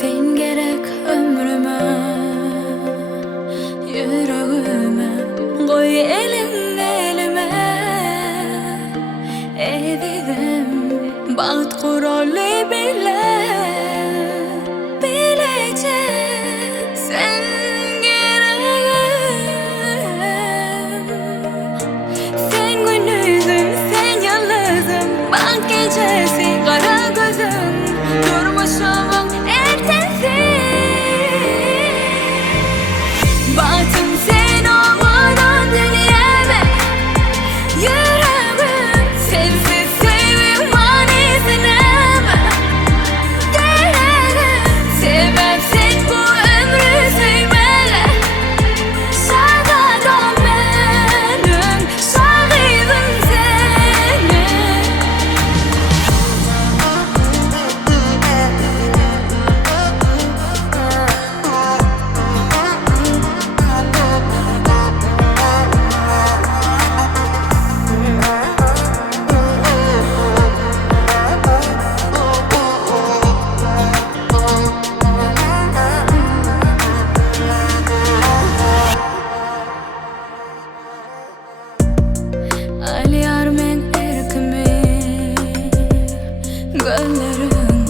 Sen gerek ömrüme, yüreğime, koy elin elime. Ededim baht kuralı bile, bilecek sen gereğim. Sen gündüzüm, sen yıldızım, bak gecesi kara gözüm, durmuşumun ertesi. Bahtım sen olmadan dünyama, yüreğim sensiz sevim manisine mi? Gereğim sevmem sen bu ömrü sevmeli. Şagadan benim şahidim senin. Aliyar men erkimi, gönlerim